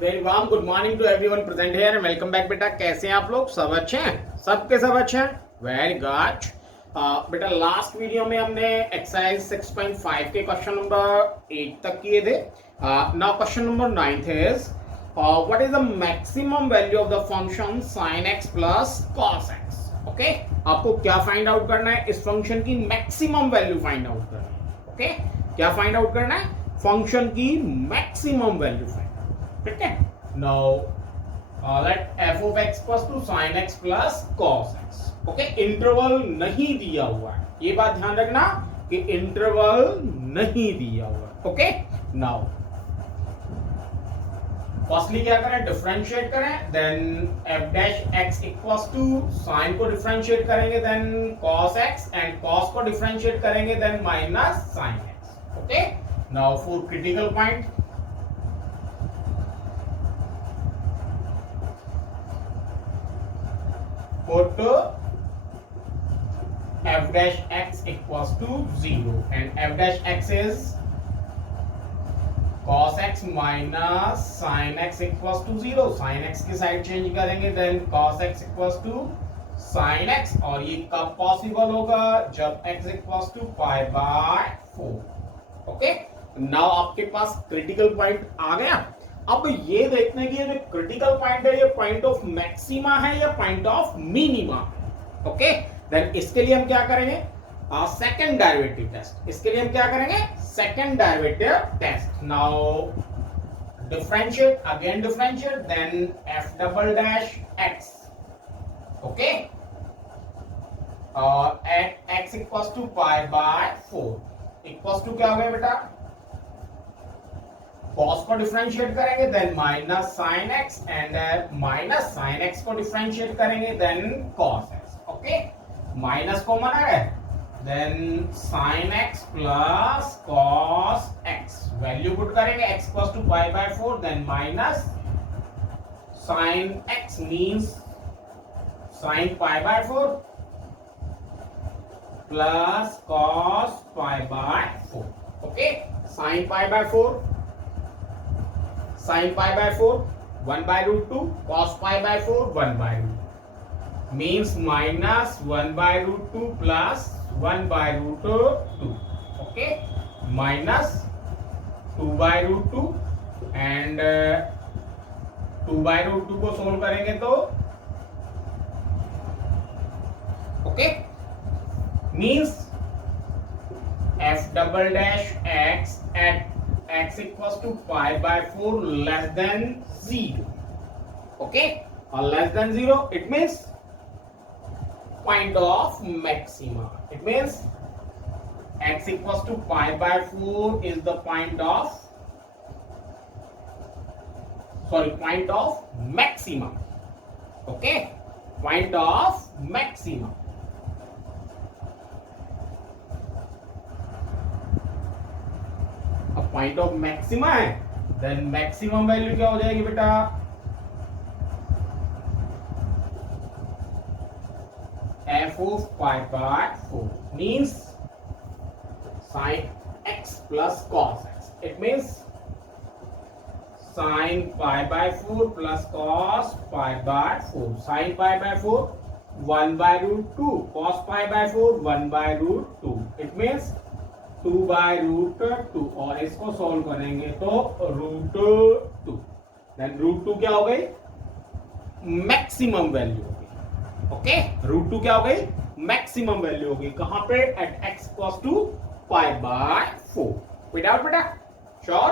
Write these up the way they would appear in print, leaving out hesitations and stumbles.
Very warm good morning to everyone present here and welcome back. बेटा कैसे हैं आप लोग? सब अच्छे हैं? सबके सब अच्छे हैं? Very good. बेटा लास्ट वीडियो में हमने एक्सरसाइज 6.5 के क्वेश्चन नंबर 8 तक किए थे। Now question number 9 is what is the maximum value of the function sin x plus cos x। Okay, आपको क्या फाइंड आउट करना है? इस फंक्शन की मैक्सिमम वैल्यू फाइंड आउट करना है। ओके, क्या फाइंड आउट करना है? फंक्शन की मैक्सिमम वैल्यू फाइंड। ठीक है, now let f of x equals to sin x plus cos x। Okay, interval नहीं दिया हुआ है, ये बात ध्यान रखना कि इंटरवल नहीं दिया हुआ है। ओके, नाउ फर्स्टली क्या करें? डिफरेंशिएट करें, then f dash x equals to sin को डिफरेंशिएट करेंगे, then cos x and cos को डिफरेंशिएट करेंगे, then minus sin x। Okay, now for critical point put f dash x equals to 0 and f dash x is cos x minus sin x equals to 0। sin x की side change करेंगे, then cos x equals to sin x, और ये कब possible होगा? जब x equals to pi by 4। Okay, now आपके पास critical point आ गया। अब ये देखने की जो क्रिटिकल पॉइंट है, ये पॉइंट ऑफ मैक्सिमा है या पॉइंट ऑफ मिनिमा है। ओके, देन इसके लिए हम क्या करेंगे? Second derivative test. इसके लिए हम क्या करेंगे? Second derivative test. Now differentiate, again differentiate, then f double dash x। Okay, at x equals to pi by 4 equals to क्या हो गया बेटा? cos को डिफरेंशिएट करेंगे, then minus sin x and minus sin x को differentiate करेंगे, then cos x। Okay, minus common है, then sin x plus cos x, value put करेंगे x equals to pi by 4, then minus sin x means sin pi by 4 plus cos pi by 4। Okay, sin pi by 4, sin pi by 4 1 by root 2, cos pi by 4 1 by root means minus 1 by root 2 plus 1 by root 2। okay, minus 2 by root 2 and 2 by root 2 को solve करेंगे तो okay means f double dash x at x equals to pi by 4 less than 0। okay, or less than 0 it means point of maxima। it means x equals to pi by 4 is the point of maxima। okay, point of maxima। Point of maxima है, then maximum value क्या हो जाएगी बेटा? f of pi by 4 means sin x plus cos x। it means sin pi by 4 plus cos pi by 4। sin pi by 4 1 by root 2, cos pi by 4 1 by root 2, it means 2 by root 2, और इसको solve करेंगे तो root 2, then root 2 क्या हो गई? Maximum value हो गई। Okay, root 2 क्या हो गई? मैक्सिमम वैल्यू हो गई। कहां पे? At x equals to pi by 4। कोई डाउट बेटा? Sure?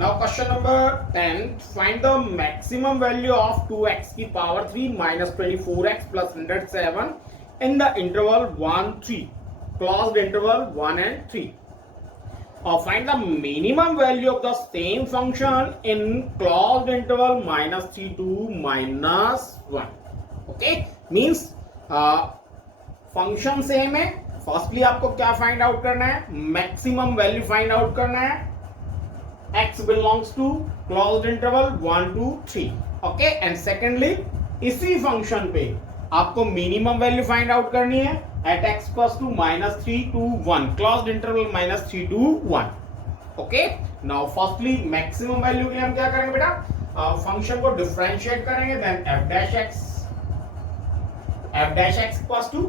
Now question number 10, find the maximum value of 2x की power 3 minus 24x plus 107 in the interval 1 3, closed interval 1 and 3, or find the minimum value of the same function in closed interval minus 3 to minus 1। okay, means function same है। Firstly आपको क्या find out करना है? Maximum value find out करना है। x belongs to closed interval 1 to 3। okay, and secondly इसी function पे आपको मिनिमम वैल्यू फाइंड आउट करनी है at x equals to minus 3 to 1, closed interval minus 3 to 1। Okay, now firstly maximum value के लिए हम क्या करेंगे बेटा, फंक्शन को डिफरेंशिएट करेंगे, then f dash x equals to,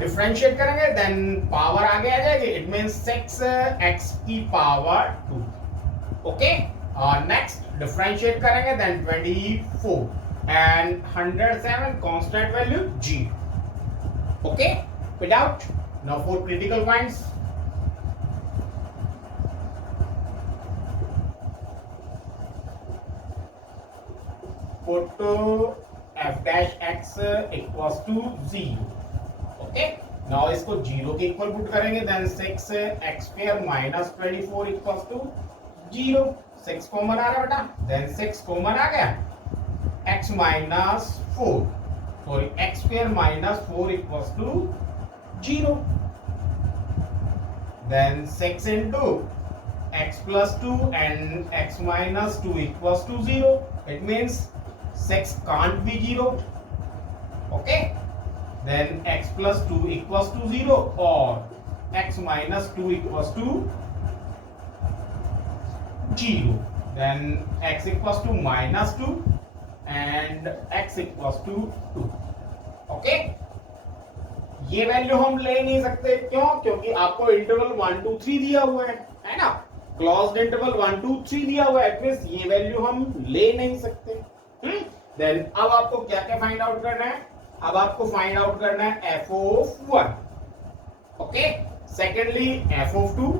differentiate करेंगे देन पावर आगे आ जाएगी, इट मींस 6x की पावर 2। ओके, नेक्स्ट डिफरेंशिएट करेंगे then 24 and 107 constant value g। Okay, without now for critical points, put f dash x equals to 0। Okay, now इसको 0 के equal put करेंगे, then 6x square minus 24 equals to 0। 6 common आ रहा है बेटा, then 6 common आ गया, x minus 4 sorry x square minus 4 equals to 0। Then 6 into x plus 2 and x minus 2 equals to 0। It means 6 can't be 0। Okay, then x plus 2 equals to 0 or x minus 2 equals to 0। Then x equals to minus 2 and x equals to 2। Okay, ये value हम ले नहीं सकते, क्यों? क्योंकि आपको interval 1 2 3 दिया हुआ है ना, क्लोज्ड इंटरवल 1 2 3 दिया हुआ है, मींस ये वैल्यू हम ले नहीं सकते। देन अब आपको क्या क्या फाइंड आउट करना है, अब आपको फाइंड आउट करना है f of 1, okay, secondly f of 2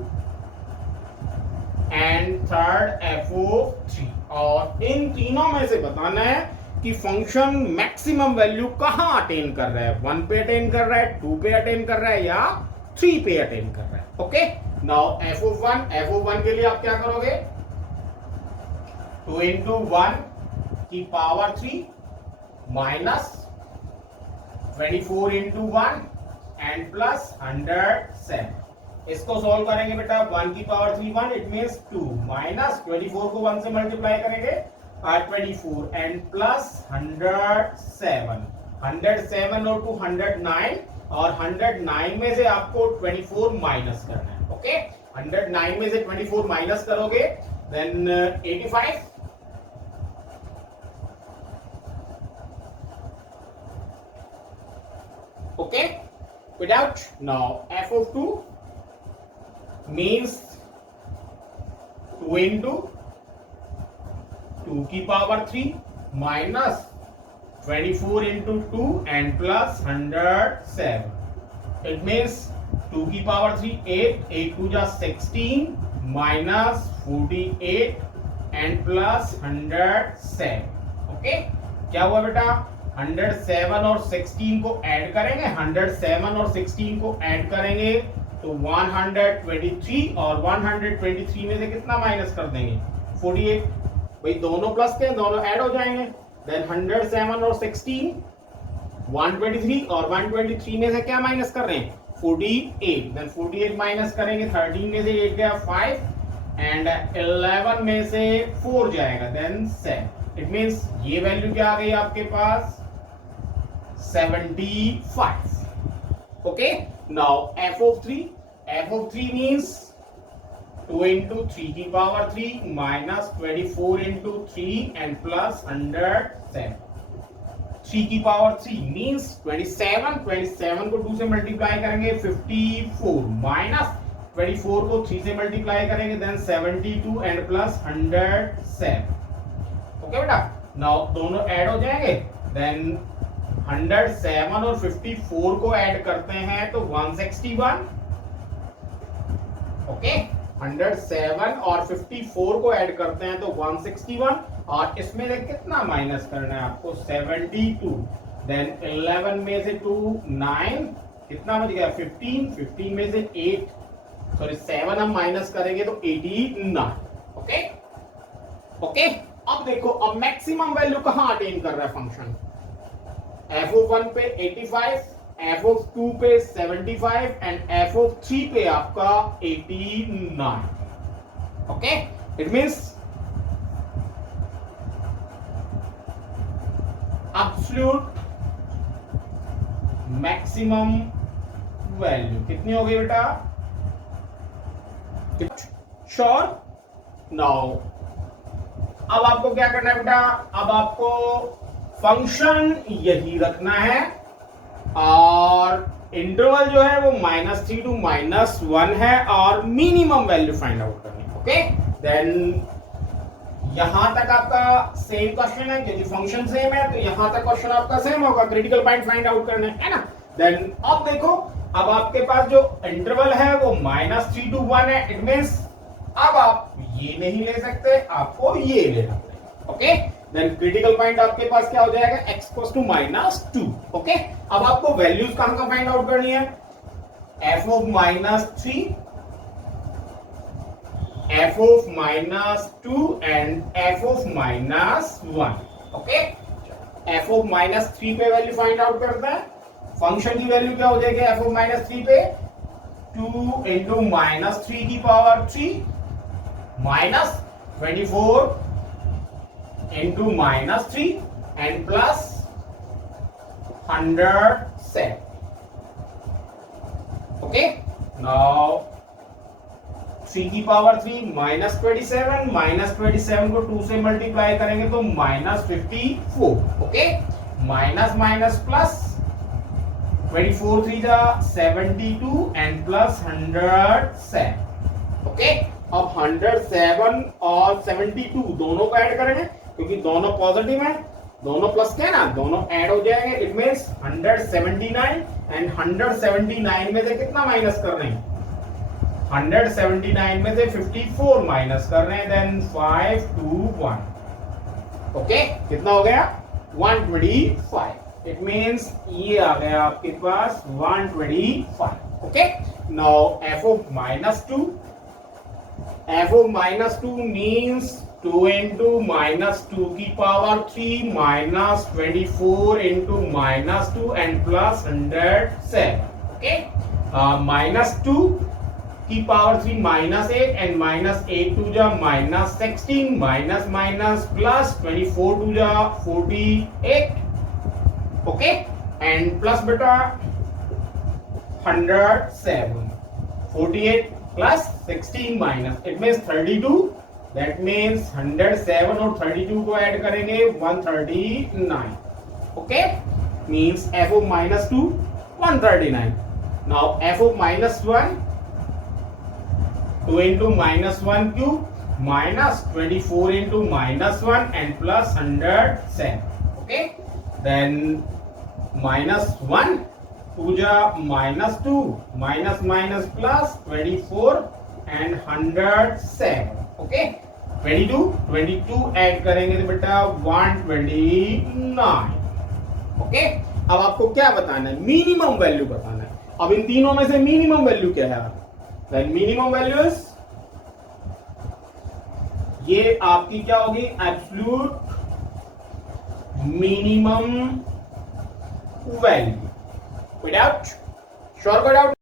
and third f of 3, और इन तीनों में से बताना है कि फंक्शन मैक्सिमम वैल्यू कहां अटेन कर रहा है, 1 पे अटेन कर रहा है, 2 पे अटेन कर रहा है या 3 पे अटेन कर रहा है। ओके, नाउ f of 1 के लिए आप क्या करोगे, 2 into 1 की power 3 minus 24 into 1 and plus 107। इसको सॉल्व करेंगे बेटा, 1 की पावर 3 1, इट मींस 2 माइनस 24 को 1 से मल्टीप्लाई करेंगे 24 एंड प्लस 107। 107 और 2 109, और 109 में से आपको 24 माइनस करना है। ओके, 109 में से 24 माइनस करोगे then 85। Okay, without now f of 2 means 2 into 2 की power 3 minus 24 into 2 and plus 107। It means 2 की पावर 3 8, 8 2 जा 16 minus 48 and plus 107। Okay, क्या हुआ बेटा, 107 और 16 को ऐड करेंगे, 107 और 16 को ऐड करेंगे तो 123, और 123 में से कितना माइनस कर देंगे, 48। भाई दोनों प्लस के दोनों ऐड हो जाएंगे, देन 107 और 16 123, और 123 में से क्या माइनस कर रहे हैं, 48। देन 48 माइनस करेंगे, 13 में से 8 गया 5 एंड 11 में से 4 जाएगा देन 7। इट मींस ये वैल्यू क्या आ गई आपके पास, 75। Okay, now f of 3 means 2 into 3 की power 3 minus 24 into 3 and plus 107। 3 की पावर 3 means 27, 27 को 2 से मल्टीप्लाई करेंगे 54 माइनस 24 को 3 से मल्टीप्लाई करेंगे देन 72 एंड प्लस 107। ओके बेटा, नाउ दोनों ऐड हो जाएंगे, देन 107 और 54 को ऐड करते हैं तो 161। ओके, 107 और 54 को ऐड करते हैं तो 161, और इसमें से कितना माइनस करना है आपको, 72। देन 11 में से 2 9, कितना बच गया 15, 15 में से 7 हम माइनस करेंगे तो 89। ओके ओके, अब देखो, अब मैक्सिमम वैल्यू कहां अटेन कर रहा है फंक्शन, f of 1 पे 85, f of 2 पे 75 एंड f of 3 पे आपका 89। Okay, it means absolute maximum value कितनी हो गई बेटा, श्योर? नाउ अब आपको क्या करना है बेटा, अब आपको फंक्शन यही रखना है और इंटरवल जो है वो -3 to -1 है और मिनिमम वैल्यू फाइंड आउट करनी है। ओके, देन यहां तक आपका सेम क्वेश्चन है क्योंकि फंक्शन सेम है, तो यहां तक क्वेश्चन आपका सेम होगा, क्रिटिकल पॉइंट फाइंड आउट करना है ना। देन अब देखो, अब आपके पास जो इंटरवल है वो -3 to 1 है, इट मींस अब आप ये नहीं ले सकते, आपको ये लेना पड़ेगा। ओके, देन क्रिटिकल पॉइंट आपके पास क्या हो जाएगा, x = -2। ओके, अब आपको वैल्यूज कहां का फाइंड आउट करनी है, f of -3, f of -2 and f of -1। Okay, f of -3 पे वैल्यू फाइंड आउट करता है, फंक्शन की वैल्यू क्या हो जाएगी f of -3 पे, 2 × -3 minus 24 into -3 and plus 107. Okay, now 3 की पावर 3 -27, -27 को 2 से मल्टीप्लाई करेंगे तो -54। ओके, माइनस माइनस प्लस 24 3 जा 72 and plus 107। ओके, अब 107 और 72 दोनों को ऐड करेंगे क्योंकि दोनों पॉजिटिव हैं, दोनों प्लस के ना, दोनों ऐड हो जाएंगे, इट मींस 179 एंड 179 में से कितना माइनस कर रहे हैं, 179 में से 54 माइनस कर रहे हैं, देन 521। ओके, कितना हो गया 125, इट मींस ये आ गया आपके पास 125। Okay, now f of -2, f of -2 means 2 into -2 की power 3 minus 24 into -2 and plus 107। Okay, -2 की पावर 3 -8 and -8 2 जा -16 minus minus plus 24 2 जा 48। ओके, and plus बेटा 107, 48 plus 16 minus, it means 32, that means 107 और 32 को ऐड करेंगे 139। Okay, means f of -2 139। now f of -1, 2 into -1 cube minus 24 into -1 and plus 107। okay, then -1 2 ja -2 minus minus plus 24 and 107। okay, 22 add करेंगे तो बेटा 129। Okay, अब आपको क्या बताना है, मिनिमम वैल्यू बताना है। अब इन तीनों में से मिनिमम वैल्यू क्या है, देन मिनिमम वैल्यू इज, ये आपकी क्या होगी, absolute minimum value without sure without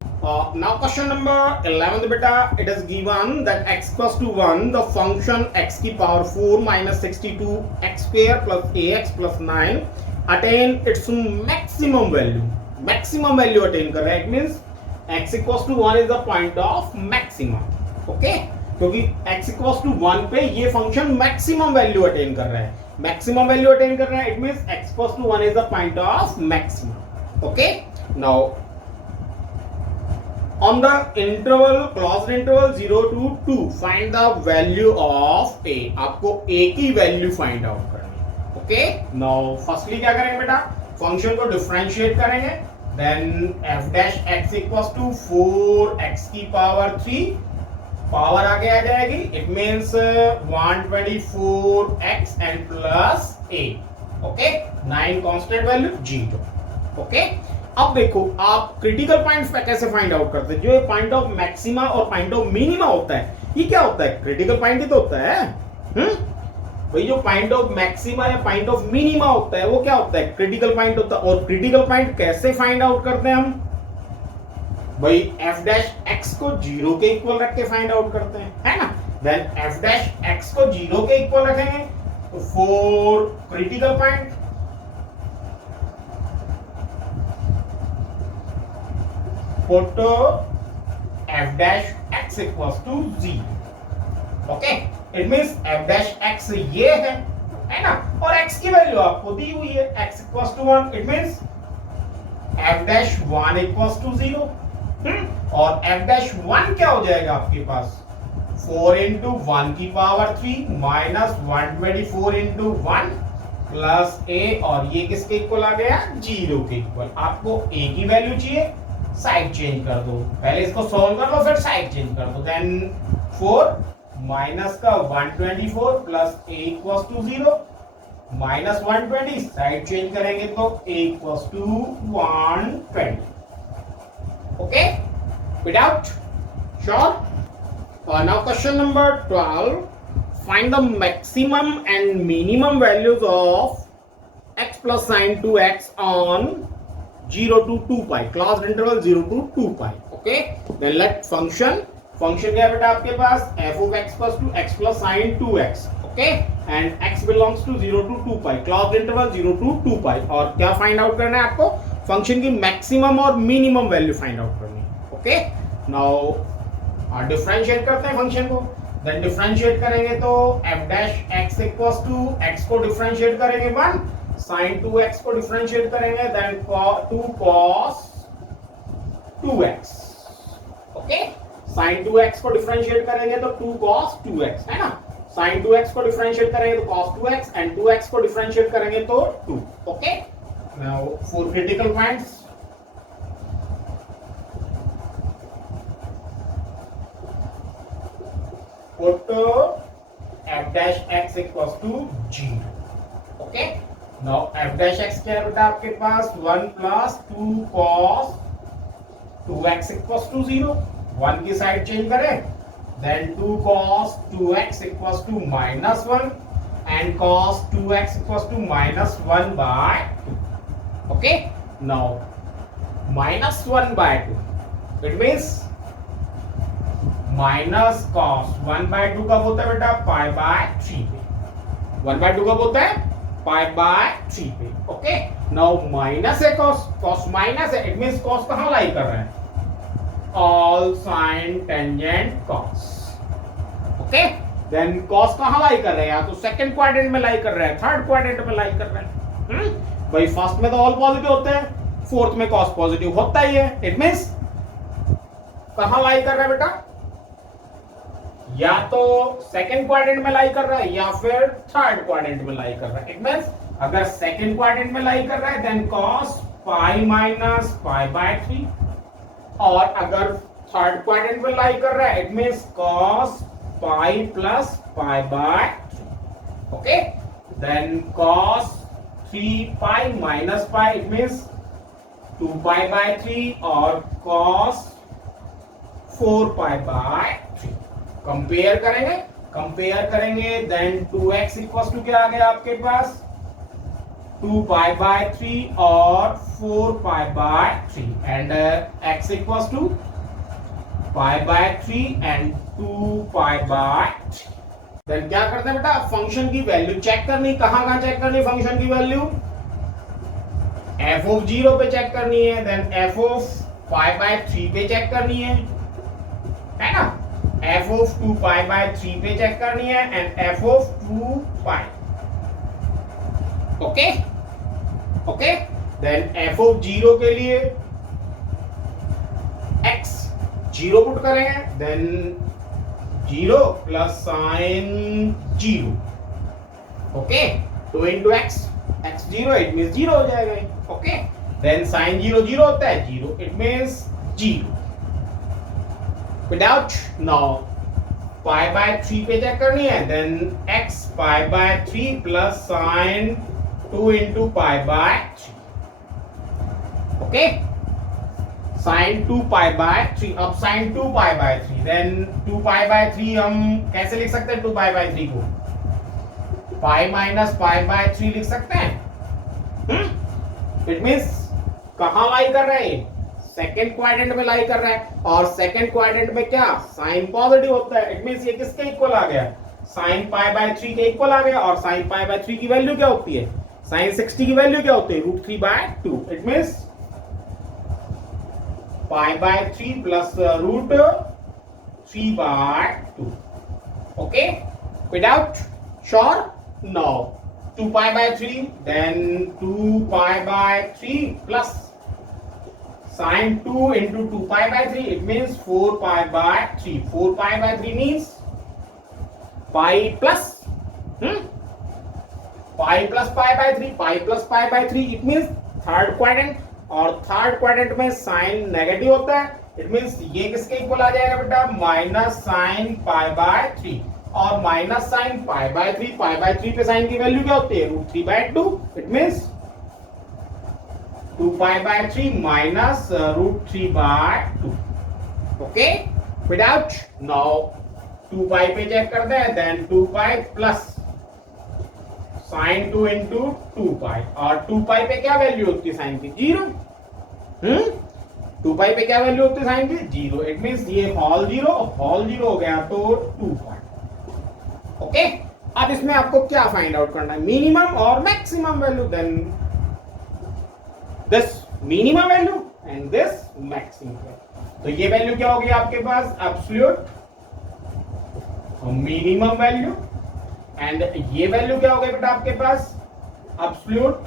now question number 11 beta, it is given that x equals to 1, the function x की power 4 minus 62 x square plus ax plus 9 attain its maximum value। maximum value attain कर रहा है, it means x equals to 1 is the point of maximum। okay, क्योंकि x equals to 1 पे ये function maximum value attain कर रहा है, maximum value attain कर रहा है, it means x equals to 1 is the point of maximum। okay, now on the interval, closed interval 0 to 2, find the value of a। आपको a की value find out करनी है। ओके, now फर्स्टली क्या करेंगे बेटा, फंक्शन को differentiate करेंगे, then f dash x equals to 4x की पावर 3, पावर आगे आ जाएगी, it means 124x and plus 8। Okay, 9 constant value 0। Okay, अब देखो आप क्रिटिकल पॉइंट्स पे कैसे फाइंड आउट करते हैं, जो ये पॉइंट ऑफ मैक्सिमा और पॉइंट ऑफ मिनिमा होता है, ये क्या होता है, क्रिटिकल पॉइंट ही तो होता है। भाई जो पॉइंट ऑफ मैक्सिमा या पॉइंट ऑफ मिनिमा होता है वो क्या होता है, क्रिटिकल पॉइंट होता है। और क्रिटिकल पॉइंट कैसे फाइंड आउट करते हैं हम, भाई f डैश x को 0 के इक्वल रख के फाइंड आउट करते हैं, है ना। देन f डैश x को 0 के इक्वल रखेंगे तो for critical point put f dash x equals to 0। Okay, it means f dash x ये है ना, और एक्स की वैल्यू आपको दी हुई है x equals to 1, it means f dash 1 equals to 0, और एफ डैश 1 क्या हो जाएगा आपके पास 4 इंटू 1 की पावर 3 माइनस 124 इंटू 1 प्लस ए, और ये किसके इक्वल आ गया 0 के इक्वल। आपको ए की वैल्यू चाहिए, साइड चेंज कर दो, पहले इसको सॉल्व कर लो फिर साइड चेंज कर दो, देन 4 माइनस का 124 plus a equals to 0 minus 120, side change करेंगे तो a equals to 120। Okay, without sure. Now question number 12, find the maximum and minimum values of x plus sine 2x on 0 to 2 pi, closed interval 0 to 2 pi. Okay, then let function क्या है बेटा आपके पास f of x plus 2 x plus sine 2x, okay, and x belongs to 0 to 2 pi, closed interval 0 to 2 pi, और क्या find out करना है आपको function की मैक्सिमम और मिनिमम वैल्यू फाइंड आउट करनी है। ओके, नाउ डिफरेंशिएट करते हैं फंक्शन को, देन डिफरेंशिएट करेंगे तो f dash x equals to x को डिफरेंशिएट करेंगे 1, sin 2x को डिफरेंशिएट करेंगे then 2 cos 2x, okay, sin 2x को डिफरेंशिएट करेंगे तो 2 cos 2x है ना, sin 2x को डिफरेंशिएट करेंगे तो cos 2x एंड 2x को डिफरेंशिएट करेंगे तो 2। Okay, now four critical points. Put f dash x equals to 0. Okay. Now f dash x क्या है बेटा आपके पास 1 plus 2 cos 2x equals to 0. 1 की साइड चेंज करें, then 2 cos 2x equals to minus 1 and cos 2x equals to minus 1 by 2. Okay. Now minus 1 by 2. It means minus cos 1 by 2 कब होता है बेटा पाई बाय 3 पे, 1 बाय 2 कब होता है पाई बाय 3 पे। ओके, नाउ माइनस है कॉस, कॉस माइनस है, इट मींस कॉस कहां लाई कर रहा है all sine tangent cos. Okay, then cos कहां लाई कर रहा है, या तो सेकंड क्वाड्रेंट में लाई कर रहा है, थर्ड क्वाड्रेंट में लाई कर रहा है। भाई फर्स्ट में तो ऑल पॉजिटिव होते हैं, फोर्थ में कॉस पॉजिटिव होता ही है, इट मींस कहां लाई कर रहा है बेटा, या तो सेकंड क्वाड्रेंट में लाई कर रहा है या फिर थर्ड क्वाड्रेंट में लाई कर रहा है। इट मींस अगर सेकंड क्वाड्रेंट में लाई कर रहा है then cos pi minus pi by 3, और अगर थर्ड क्वाड्रेंट में लाई कर रहा है it means cos pi plus pi by 3। Okay, then cos 3 pi minus pi it means 2 pi by 3 और cos 4 पाई बाय 3। कंपेयर करेंगे देन 2x इक्वल्स टू क्या आ गया आपके पास 2 पाई बाय 3 और 4 pi by 3 and x equals to pi by 3 and 2 pi by 3। Then क्या करते हैं बेटा फंक्शन की वैल्यू चेक करनी, कहां चेक करनी फंक्शन की वैल्यू f ऑफ 0 पे चेक करनी है, then f of pi by 3 पे चेक करनी है ना, f of 2 pi by 3 पे चेक करनी है and f of 2 pi। Okay okay, then f of 0 के लिए x 0 पुट करेंगे then 0 plus sine 0। Okay, 2 into x, x 0 it means 0 हो जाएगा। ओके, देन साइन 0 0 होता है 0 it means 0 without. Now pi by 3 पे चेक करनी है then x pi by 3 plus sine 2 into pi by 3। Okay, sine 2 pi by 3, अब sine 2 pi by 3 then 2 pi by 3 हम कैसे लिख सकते हैं 2 पाई बाय 3 को पाई माइनस पाई बाय 3 लिख सकते हैं। इट मींस कहां लाई कर रहे हैं सेकंड क्वाड्रेंट में लाई कर रहा है, और सेकंड क्वाड्रेंट में क्या साइन पॉजिटिव होता है, इट मींस ये किसके इक्वल आ गया साइन पाई बाय 3 के इक्वल आ गया, और साइन पाई बाय 3 की वैल्यू क्या होती है साइन 60 की वैल्यू क्या होती है √3/2। It means pi by 3 plus √3/2। Okay, without sure? No. 2 pi by 3, then 2 pi by 3 plus sine 2 into 2 pi by 3, it means 4 pi by 3. 4 pi by 3 means pi plus pi plus pi by 3, pi plus pi by 3, it means third quadrant, और third quadrant में sign negative होता है, it means ये किसके equal आ जाएगा बेटा, minus sine pi by 3, और minus sine pi by 3, pi by 3 पे साइन की वैल्यू क्या होती है, √3/2, it means 2 pi by 3 minus √3/2. Okay, without now 2 pi पे चेक करते हैं, then 2 pi plus sine 2 into 2 pi, और 2 पाई पे क्या वैल्यू होती है साइन की, 0. 2 पाई पे क्या वैल्यू होती है साइन की, 0. इट मींस ये होल जीरो हो गया तो 2 पाई. ओके, अब इसमें आपको क्या फाइंड आउट करना है, मिनिमम और maximum value. Then this minimum value and this maximum value. तो ये वैल्यू क्या होगी आपके पास, एब्सोल्यूट मिनिमम वैल्यू, एंड ये वैल्यू क्या हो गई बेटा आपके पास, absolute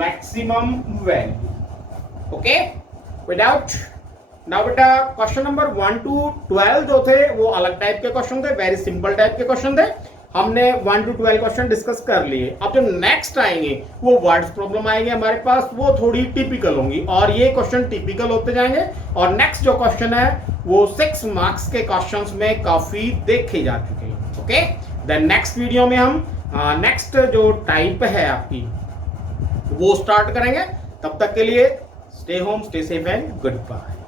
maximum value. Okay, without now बेटा क्वेश्चन नंबर 1 to 12 जो थे वो अलग टाइप के क्वेश्चन थे, वेरी सिंपल टाइप के क्वेश्चन थे. हमने 1 to 12 क्वेश्चन डिस्कस कर लिए. अब जो नेक्स्ट आएंगे वो वर्ड्स प्रॉब्लम आएंगे हमारे पास, वो थोड़ी टिपिकल होंगी, और ये क्वेश्चन टिपिकल होते जाएंगे. और नेक्स्ट जो क्वेश्चन है वो 6 मार्क्स के क्वेश्चंस में काफी देखे जा चुके हैं. ओके, देन नेक्स्ट वीडियो में हम नेक्स्ट जो टाइप है आपकी वो स्टार्ट करेंगे. तब तक के लिए stay home, stay safe and good bye.